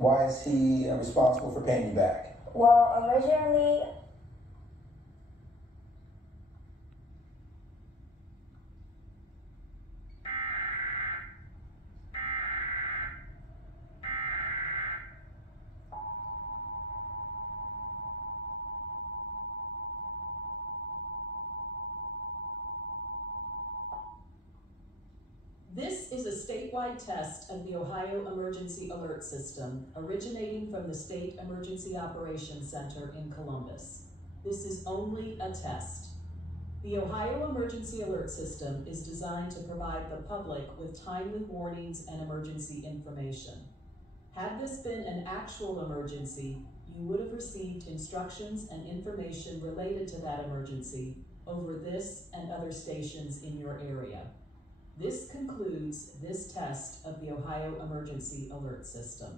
Why is he responsible for paying you back? Well, originally, This is a statewide test of the Ohio Emergency Alert System, originating from the State Emergency Operations Center in Columbus. This is only a test. The Ohio Emergency Alert System is designed to provide the public with timely warnings and emergency information. Had this been an actual emergency, you would have received instructions and information related to that emergency over this and other stations in your area. This concludes this test of the Ohio Emergency Alert System.